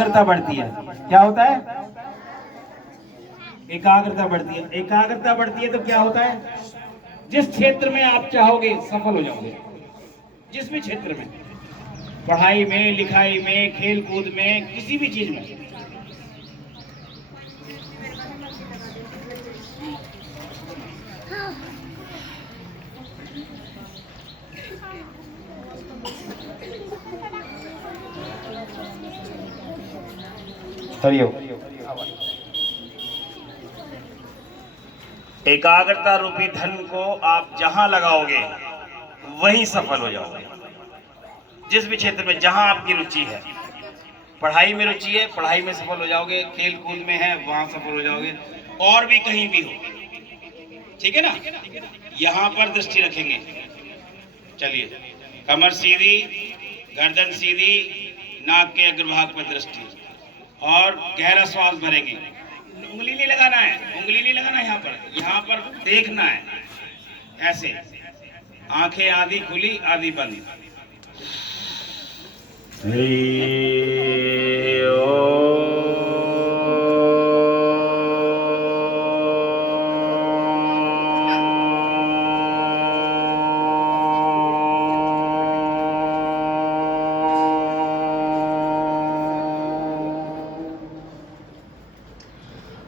एकाग्रता बढ़ती है। क्या होता है? एकाग्रता बढ़ती है। एकाग्रता बढ़ती है तो क्या होता है? जिस क्षेत्र में आप चाहोगे सफल हो जाओगे, जिस भी क्षेत्र में, पढ़ाई में, लिखाई में, खेल कूद में, किसी भी चीज में। हरिओम। एकाग्रता रूपी धन को आप जहां लगाओगे वहीं सफल हो जाओगे। जिस भी क्षेत्र में जहां आपकी रुचि है, पढ़ाई में रुचि है, पढ़ाई में सफल हो जाओगे, खेल कूद में है वहां सफल हो जाओगे, और भी कहीं भी हो। ठीक है ना? यहां पर दृष्टि रखेंगे। चलिए, कमर सीधी, गर्दन सीधी, नाक के अग्रभाग पर दृष्टि, और गहरा श्वास भरेंगे। उंगली नहीं लगाना है, उंगली नहीं लगाना, यहाँ पर देखना है ऐसे। आंखें आधी खुली आधी बंद।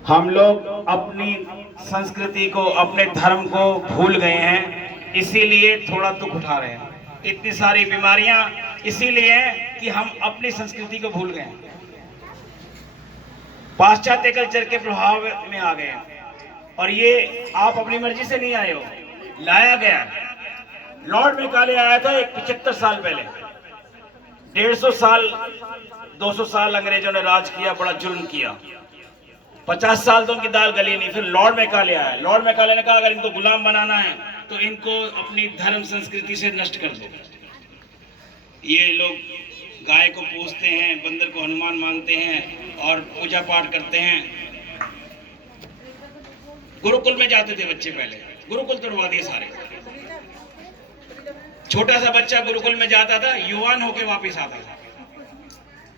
हम लोग अपनी संस्कृति को, अपने धर्म को भूल गए हैं, इसीलिए थोड़ा दुख उठा रहे हैं। इतनी सारी बीमारियां इसीलिए हैं कि हम अपनी संस्कृति को भूल गए हैं, पाश्चात्य कल्चर के प्रभाव में आ गए हैं। और ये आप अपनी मर्जी से नहीं आए हो, लाया गया। लॉर्ड मेकाले आया था 75 साल पहले। 150 साल 200 साल अंग्रेजों ने राज किया, बड़ा जुल्म किया। 50 साल तो उनकी दाल गली नहीं। फिर लॉर्ड मेकाले आया। लॉर्ड मेकाले ने कहा अगर इनको गुलाम बनाना है तो इनको अपनी धर्म संस्कृति से नष्ट कर दो। ये लोग गाय को पूजते हैं, बंदर को हनुमान मानते हैं और पूजा पाठ करते हैं। गुरुकुल में जाते थे बच्चे पहले, गुरुकुल तोड़वा दिए सारे। छोटा सा बच्चा गुरुकुल में जाता था, युवान होके वापस आता था।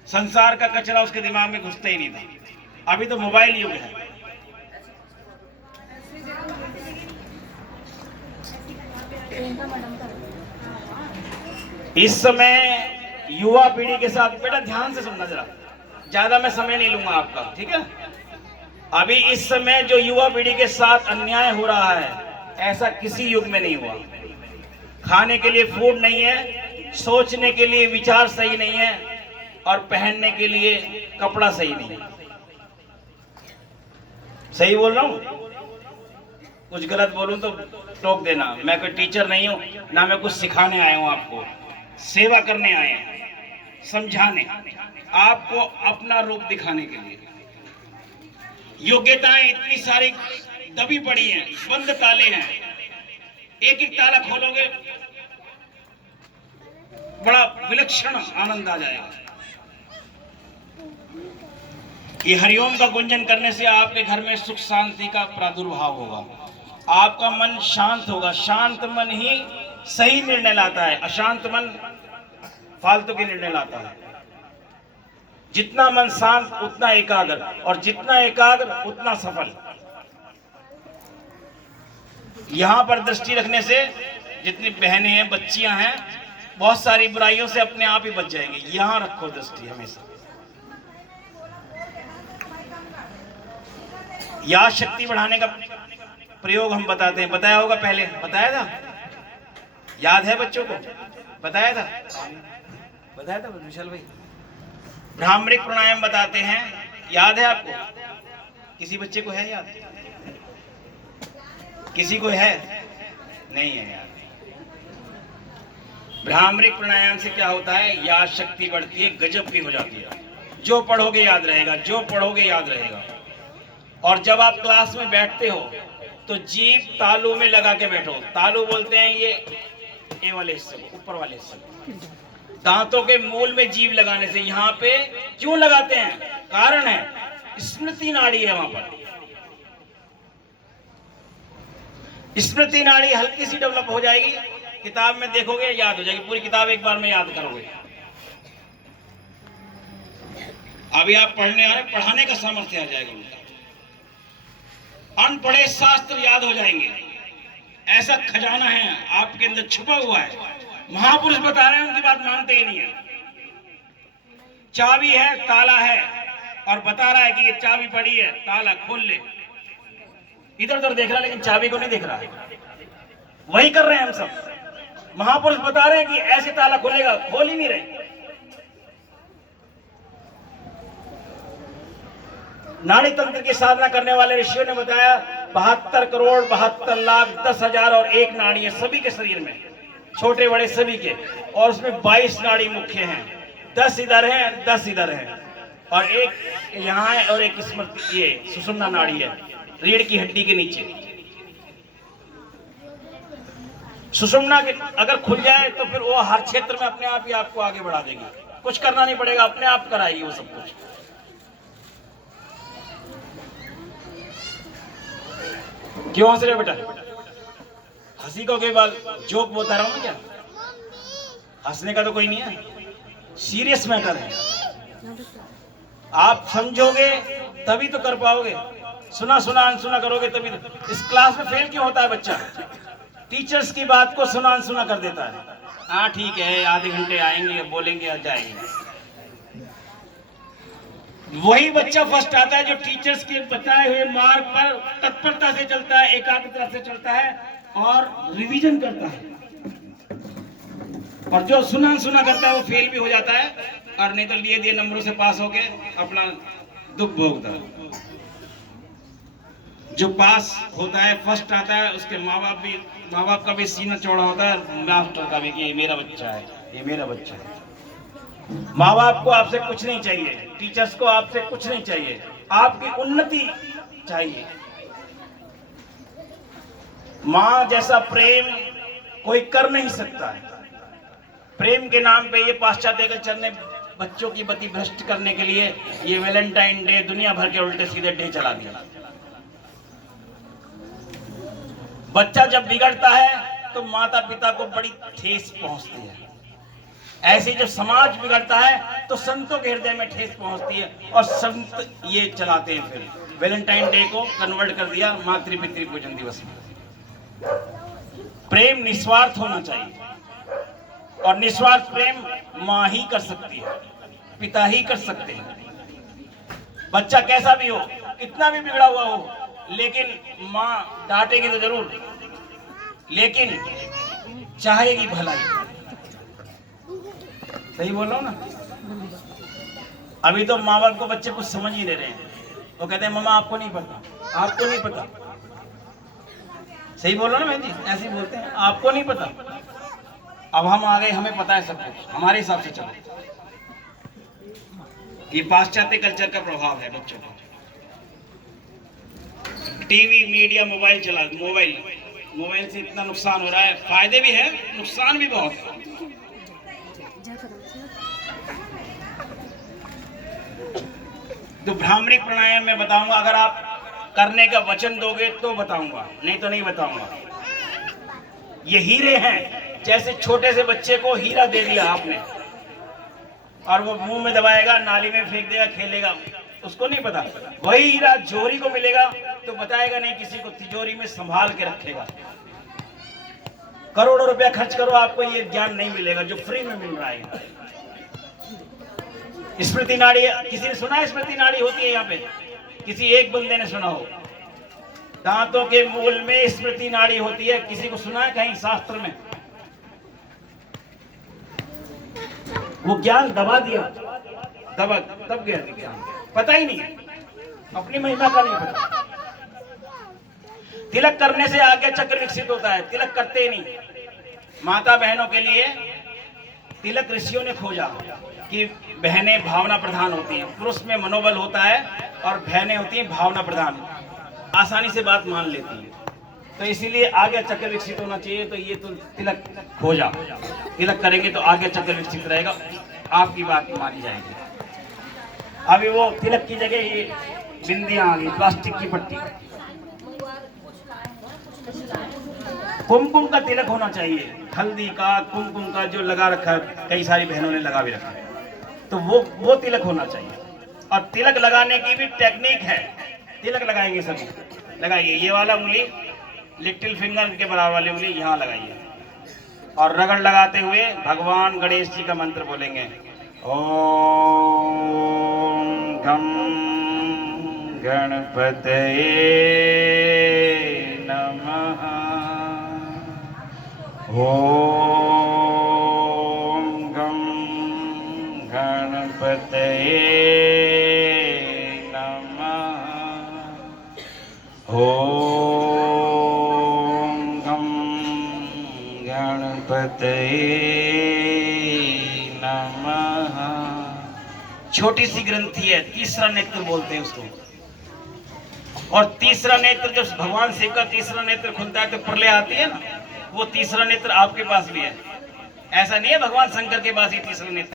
संसार का कचरा उसके दिमाग में घुसता ही नहीं था। अभी तो मोबाइल युग है। इस समय युवा पीढ़ी के साथ, बेटा ध्यान से सुनना जरा, ज्यादा मैं समय नहीं लूंगा आपका, ठीक है? अभी इस समय जो युवा पीढ़ी के साथ अन्याय हो रहा है, ऐसा किसी युग में नहीं हुआ। खाने के लिए फूड नहीं है, सोचने के लिए विचार सही नहीं है, और पहनने के लिए कपड़ा सही नहीं है। सही बोल रहा हूं? कुछ गलत बोलूं तो टोक देना। मैं कोई टीचर नहीं हूं, ना मैं कुछ सिखाने आया हूं आपको। सेवा करने आए हैं, समझाने, आपको अपना रूप दिखाने के लिए। योग्यताएं इतनी सारी दबी पड़ी हैं, बंद ताले हैं। एक एक ताला खोलोगे बड़ा विलक्षण आनंद आ जाएगा। ये हरिओम का गुंजन करने से आपके घर में सुख शांति का प्रादुर्भाव होगा। आपका मन शांत होगा। शांत मन ही सही निर्णय लाता है, अशांत मन फालतू के निर्णय लाता है। जितना मन शांत उतना एकाग्र, और जितना एकाग्र उतना सफल। यहां पर दृष्टि रखने से जितनी बहनें हैं, बच्चियां हैं, बहुत सारी बुराइयों से अपने आप ही बच जाएंगे। यहां रखो दृष्टि हमेशा। याद शक्ति बढ़ाने का प्रयोग हम बताते हैं। बताया होगा, पहले बताया था, याद है बच्चों को? बताया था विशाल भाई। भ्रामरिक प्राणायाम बताते हैं, याद है आपको? किसी बच्चे को है याद? किसी को है? नहीं है याद। भ्रामरिक प्राणायाम से क्या होता है? याद शक्ति बढ़ती है, गजब की हो जाती है। जो पढ़ोगे याद रहेगा, जो पढ़ोगे याद रहेगा। और जब आप क्लास में बैठते हो तो जीभ तालू में लगा के बैठो। तालू बोलते हैं ये वाले हिस्से को, ऊपर वाले हिस्से को। दांतों के मूल में जीभ लगाने से, यहाँ पे क्यों लगाते हैं? कारण है, स्मृति नाड़ी है वहां पर। स्मृति नाड़ी हल्की सी डेवलप हो जाएगी, किताब में देखोगे याद हो जाएगी। पूरी किताब एक बार में याद करोगे। अभी आप पढ़ने आ रहे, पढ़ाने का सामर्थ्य आ जाएगा उनका, अनपढ़े शास्त्र याद हो जाएंगे। ऐसा खजाना है आपके अंदर छुपा हुआ है। महापुरुष बता रहे हैं, उनकी बात मानते ही नहीं है। चाबी है, ताला है, और बता रहा है कि ये चाबी पड़ी है, ताला खोल ले। इधर उधर देख रहा है लेकिन चाबी को नहीं देख रहा है। वही कर रहे हैं हम सब। महापुरुष बता रहे हैं कि ऐसे ताला खोलेगा, खोल ही नहीं रहे। नाड़ी तंत्र की साधना करने वाले ऋषियों ने बताया 72 करोड़ 72 लाख 10,000 और 1 नाड़ी है सभी के शरीर में, छोटे बड़े सभी के। और उसमें 22 नाड़ी मुख्य हैं, 10 इधर हैं, 10 इधर हैं, और एक यहाँ है और एक स्मृति, ये सुषुम्ना नाड़ी है रीढ़ की हड्डी के नीचे। सुषुम्ना के अगर खुल जाए तो फिर वो हर क्षेत्र में अपने आप ही आपको आगे बढ़ा देगी, कुछ करना नहीं पड़ेगा, अपने आप कराएगी वो सब कुछ। क्यों हंस रहे बेटा? हंसी को कोई बात जोक बता रहा हूं क्या? हंसने का तो कोई नहीं है, सीरियस मैटर है। आप समझोगे तभी तो कर पाओगे, सुना सुना अनसुना करोगे तभी तो। इस क्लास में फेल क्यों होता है बच्चा? टीचर्स की बात को सुना अनसुना कर देता है। हाँ ठीक है, आधे घंटे आएंगे, बोलेंगे और जाएंगे। वही बच्चा फर्स्ट आता है जो टीचर्स के बताए हुए मार्ग पर तत्परता से चलता है, एकाग्रता से चलता है और रिवीजन करता है। और जो सुना सुना करता है वो फेल भी हो जाता है, और नहीं तो लिए दिए नंबरों से पास होके अपना दुख भोगता है। जो पास होता है, फर्स्ट आता है, उसके माँ बाप का भी सीना चौड़ा होता है, मास्टर का भी कि ये मेरा बच्चा है, ये मेरा बच्चा है। माँ बाप को आपसे कुछ नहीं चाहिए, टीचर्स को आपसे कुछ नहीं चाहिए, आपकी उन्नति चाहिए। माँ जैसा प्रेम कोई कर नहीं सकता है। प्रेम के नाम पे ये पाश्चात्य कल्चर ने बच्चों की गति भ्रष्ट करने के लिए ये वैलेंटाइन डे, दुनिया भर के उल्टे सीधे डे चला दिया। बच्चा जब बिगड़ता है तो माता पिता को बड़ी ठेस पहुंचती है। ऐसे जब समाज बिगड़ता है तो संतों के हृदय में ठेस पहुंचती है, और संत ये चलाते हैं। फिर वैलेंटाइन डे को कन्वर्ट कर दिया मातृ पितृ पूजन दिवस में। प्रेम निस्वार्थ होना चाहिए, और निस्वार्थ प्रेम माँ ही कर सकती है, पिता ही कर सकते हैं। बच्चा कैसा भी हो, कितना भी बिगड़ा हुआ हो, लेकिन माँ डांटेगी तो जरूर, लेकिन चाहेगी भलाई। सही बोल रहा हूँ ना? अभी तो माँ बाप को बच्चे कुछ समझ ही नहीं रहे हैं। वो कहते हैं मम्मा आपको नहीं पता, आपको नहीं पता। सही बोल रहा हूँ ना बहन जी? ऐसे ही बोलते हैं, आपको नहीं पता। अब हम आ गए, हमें पता है सब कुछ, हमारे हिसाब से चलो। ये पाश्चात्य कल्चर का प्रभाव है बच्चों पर। टीवी, मीडिया, मोबाइल चला, मोबाइल से इतना नुकसान हो रहा है, फायदे भी है, नुकसान भी बहुत है। तो भ्रामरिक प्राणायाम में बताऊंगा, अगर आप करने का वचन दोगे तो बताऊंगा, नहीं तो नहीं बताऊंगा। ये हीरे हैं, जैसे छोटे से बच्चे को हीरा दे दिया आपने, और वो मुंह में दबाएगा, नाली में फेंक देगा, खेलेगा, उसको नहीं पता। वही हीरा जोरी को मिलेगा तो बताएगा नहीं किसी को, तिजोरी में संभाल के रखेगा। करोड़ों रुपया खर्च करो, आपको ये ज्ञान नहीं मिलेगा जो फ्री में मिल रहा है। स्मृति नाड़ी, किसी ने सुना है स्मृति नाड़ी होती है यहाँ पे? किसी एक बंदे ने सुना हो? दांतों के मूल में स्मृति नाड़ी होती है, किसी को सुना है कहीं शास्त्र में? वो ज्ञान दबा दिया, दब गया ज्ञान, पता ही नहीं, अपनी महिमा का नहीं पता। तिलक करने से आगे चक्र विकसित होता है, तिलक करते ही नहीं। माता बहनों के लिए तिलक ऋषियों ने खोजा कि बहनें भावना प्रधान होती हैं, पुरुष में मनोबल होता है और बहनें होती हैं भावना प्रधान, आसानी से बात मान लेती हैं। तो इसीलिए आगे चक्र विकसित होना चाहिए। तो ये तो तिलक खोजा, तिलक करेंगे तो आगे चक्र विकसित रहेगा, आपकी बात मानी जाएगी। अभी वो तिलक की जगह ये बिंदियां आ गई, प्लास्टिक की पट्टी। कुमकुम का तिलक होना चाहिए, हल्दी का, कुमकुम का जो लगा रखा है, कई सारी बहनों ने लगा भी रखा है, तो वो तिलक होना चाहिए। और तिलक लगाने की भी टेक्निक है। तिलक लगाएंगे सभी, लगाइए। ये वाला उंगली लिटिल फिंगर के बराबर वाली उंगली यहाँ लगाइए और रगड़ लगाते हुए भगवान गणेश जी का मंत्र बोलेंगे। ओम गम गणपतये नमः। ओम गम गणपतये नमः। ओम गम गणपतये नमः। छोटी सी ग्रंथि है, तीसरा नेत्र बोलते हैं उसको। और तीसरा नेत्र जब भगवान शिव का तीसरा नेत्र खुलता है तो प्रलय आती है ना, वो तीसरा नेत्र आपके पास भी है। ऐसा नहीं है भगवान शंकर के पास ही तीसरा नेत्र